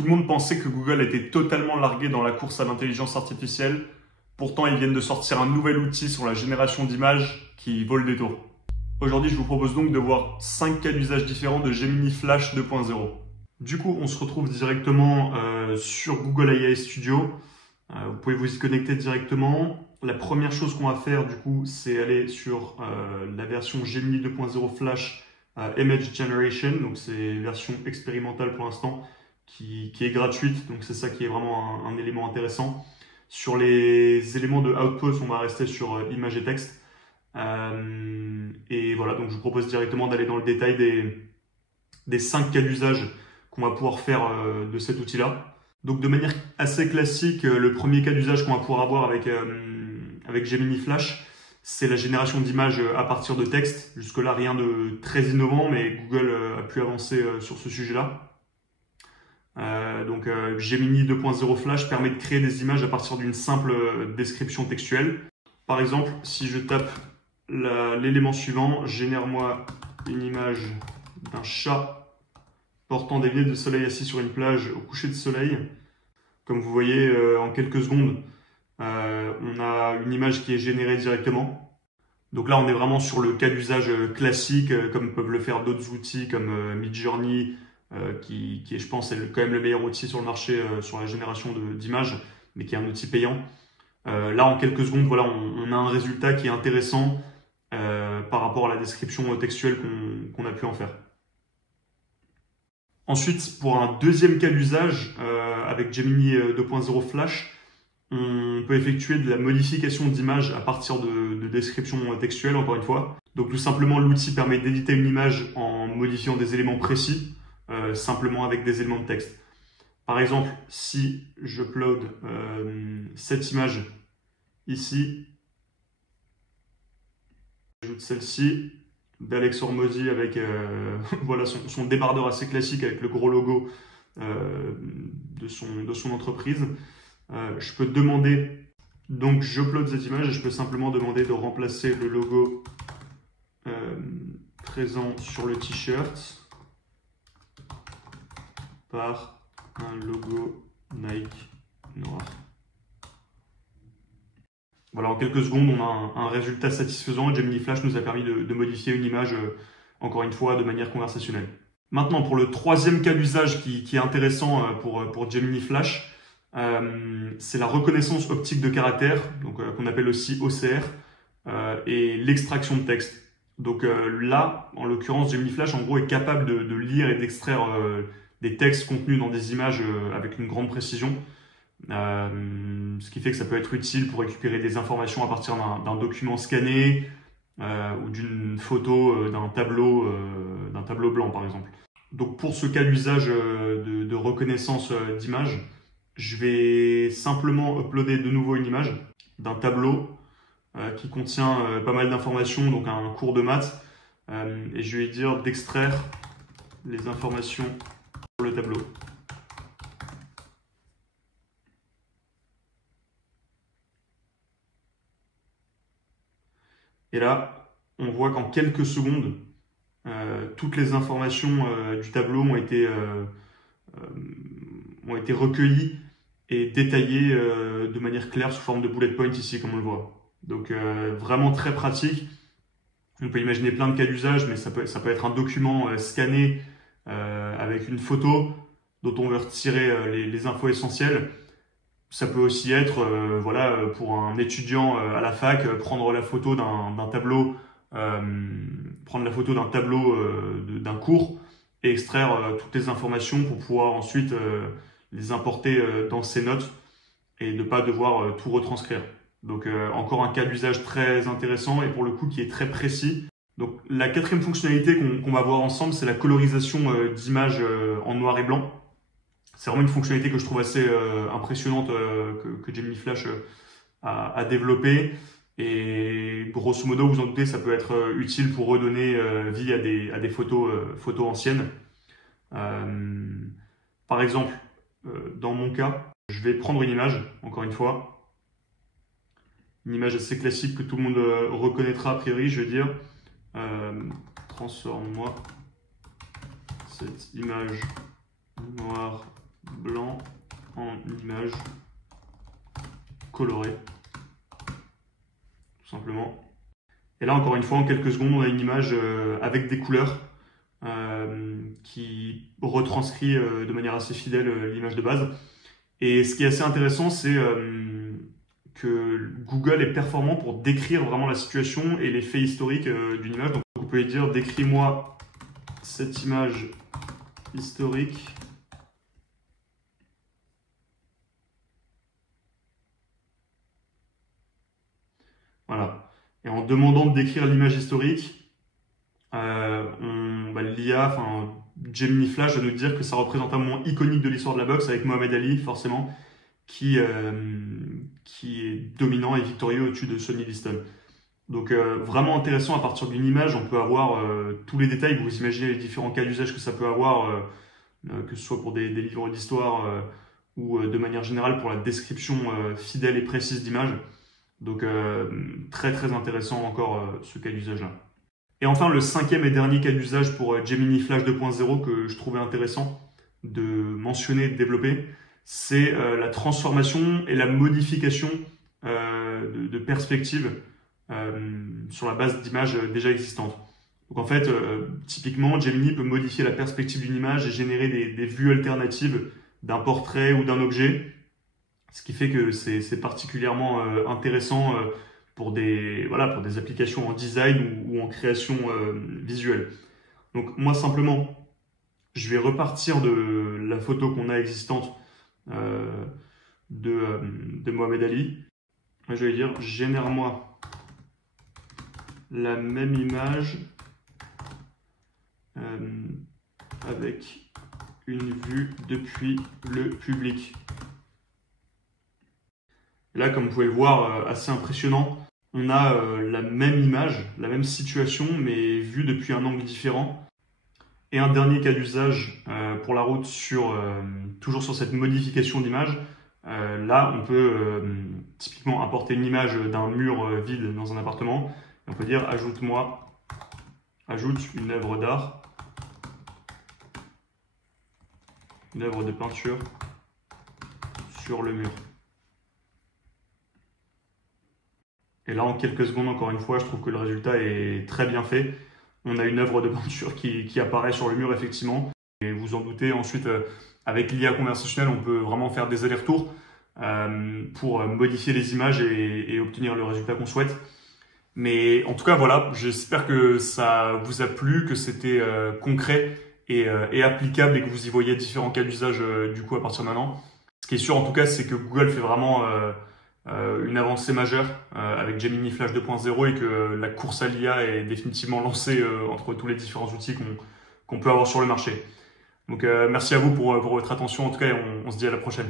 Tout le monde pensait que Google était totalement largué dans la course à l'intelligence artificielle. Pourtant, ils viennent de sortir un nouvel outil sur la génération d'images qui vaut le détour. Aujourd'hui, je vous propose donc de voir 5 cas d'usage différents de Gemini Flash 2.0. Du coup, on se retrouve directement sur Google AI Studio. Vous pouvez vous y connecter directement. La première chose qu'on va faire, du coup, c'est aller sur la version Gemini 2.0 Flash Image Generation. Donc, c'est une version expérimentale pour l'instant qui est gratuite. Donc, c'est ça qui est vraiment un élément intéressant. Sur les éléments de output, on va rester sur image et texte. Et voilà, donc je vous propose directement d'aller dans le détail des 5 cas d'usage qu'on va pouvoir faire de cet outil-là. Donc de manière assez classique, le premier cas d'usage qu'on va pouvoir avoir avec Gemini Flash, c'est la génération d'images à partir de texte. Jusque-là, rien de très innovant, mais Google a pu avancer sur ce sujet-là. Gemini 2.0 Flash permet de créer des images à partir d'une simple description textuelle. Par exemple, si je tape l'élément suivant, génère-moi une image d'un chat portant des lunettes de soleil assis sur une plage au coucher de soleil. Comme vous voyez, en quelques secondes, on a une image qui est générée directement. Donc là, on est vraiment sur le cas d'usage classique, comme peuvent le faire d'autres outils comme Midjourney, qui est, je pense, quand même le meilleur outil sur le marché sur la génération d'images, mais qui est un outil payant. Là, en quelques secondes, voilà, on a un résultat qui est intéressant par rapport à la description textuelle qu'on a pu en faire. Ensuite, pour un deuxième cas d'usage, avec Gemini 2.0 Flash, on peut effectuer de la modification d'images à partir de descriptions textuelles, encore une fois. Donc tout simplement, l'outil permet d'éditer une image en modifiant des éléments précis, simplement avec des éléments de texte. Par exemple, si j'upload cette image ici, j'ajoute celle-ci d'Alex Hormozy avec voilà, son débardeur assez classique avec le gros logo de son entreprise. Je peux demander, donc j'upload cette image et je peux simplement demander de remplacer le logo présent sur le t-shirt par un logo Nike noir. Voilà, en quelques secondes, on a un résultat satisfaisant. Gemini Flash nous a permis de modifier une image, encore une fois, de manière conversationnelle. Maintenant, pour le troisième cas d'usage qui est intéressant pour Gemini Flash, c'est la reconnaissance optique de caractères, donc qu'on appelle aussi OCR, et l'extraction de texte. Donc là, en l'occurrence, Gemini Flash, en gros, est capable de lire et d'extraire des textes contenus dans des images avec une grande précision. Ce qui fait que ça peut être utile pour récupérer des informations à partir d'un document scanné ou d'une photo d'un tableau blanc, par exemple. Donc pour ce cas d'usage de reconnaissance d'image, je vais simplement uploader de nouveau une image d'un tableau qui contient pas mal d'informations, donc un cours de maths, et je vais lui dire d'extraire les informations sur le tableau. Et là, on voit qu'en quelques secondes, toutes les informations du tableau ont été recueillies et détaillées de manière claire sous forme de bullet point ici, comme on le voit. Donc vraiment très pratique. On peut imaginer plein de cas d'usage, mais ça peut être un document scanné avec une photo dont on veut retirer les infos essentielles. Ça peut aussi être, voilà, pour un étudiant à la fac, prendre la photo d'un tableau, d'un cours et extraire toutes les informations pour pouvoir ensuite les importer dans ses notes et ne pas devoir tout retranscrire. Donc encore un cas d'usage très intéressant et pour le coup qui est très précis. Donc la quatrième fonctionnalité qu'on va voir ensemble, c'est la colorisation d'images en noir et blanc. C'est vraiment une fonctionnalité que je trouve assez impressionnante que Gemini Flash a développée. Et grosso modo, vous en doutez, ça peut être utile pour redonner vie à des photos anciennes. Par exemple, dans mon cas, je vais prendre une image, encore une fois. Une image assez classique que tout le monde reconnaîtra a priori. Je vais dire, transforme-moi cette image noire, blanc une image colorée, tout simplement. Et là, encore une fois, en quelques secondes, on a une image avec des couleurs qui retranscrit de manière assez fidèle l'image de base. Et ce qui est assez intéressant, c'est que Google est performant pour décrire vraiment la situation et les faits historiques d'une image. Donc vous pouvez dire, décris-moi cette image historique. Voilà. Et en demandant de décrire l'image historique, l'IA, enfin Gemini Flash va nous dire que ça représente un moment iconique de l'histoire de la boxe avec Mohamed Ali, forcément, qui est dominant et victorieux au-dessus de Sonny Liston. Donc vraiment intéressant, à partir d'une image, on peut avoir tous les détails, vous imaginez les différents cas d'usage que ça peut avoir, que ce soit pour des livres d'histoire ou de manière générale pour la description fidèle et précise d'images. Donc très très intéressant encore ce cas d'usage-là. Et enfin, le cinquième et dernier cas d'usage pour Gemini Flash 2.0 que je trouvais intéressant de mentionner et de développer, c'est la transformation et la modification de perspectives sur la base d'images déjà existantes. Donc en fait, typiquement, Gemini peut modifier la perspective d'une image et générer des vues alternatives d'un portrait ou d'un objet, ce qui fait que c'est particulièrement intéressant pour des applications en design ou en création visuelle. Donc moi simplement, je vais repartir de la photo qu'on a existante de Mohamed Ali. Je vais dire, génère-moi la même image avec une vue depuis le public. Là, comme vous pouvez le voir, assez impressionnant. On a la même image, la même situation, mais vue depuis un angle différent. Et un dernier cas d'usage pour la route, toujours sur cette modification d'image. Là, on peut typiquement importer une image d'un mur vide dans un appartement. Et on peut dire ajoute une œuvre d'art, une œuvre de peinture sur le mur. Et là, en quelques secondes, encore une fois, je trouve que le résultat est très bien fait. On a une œuvre de peinture qui apparaît sur le mur, effectivement. Et vous en doutez, ensuite, avec l'IA conversationnelle, on peut vraiment faire des allers-retours pour modifier les images et obtenir le résultat qu'on souhaite. Mais en tout cas, voilà, j'espère que ça vous a plu, que c'était concret et applicable et que vous y voyez différents cas d'usage du coup à partir de maintenant. Ce qui est sûr, en tout cas, c'est que Google fait vraiment une avancée majeure avec Gemini Flash 2.0 et que la course à l'IA est définitivement lancée entre tous les différents outils qu'on peut avoir sur le marché. Donc merci à vous pour votre attention en tout cas et on se dit à la prochaine.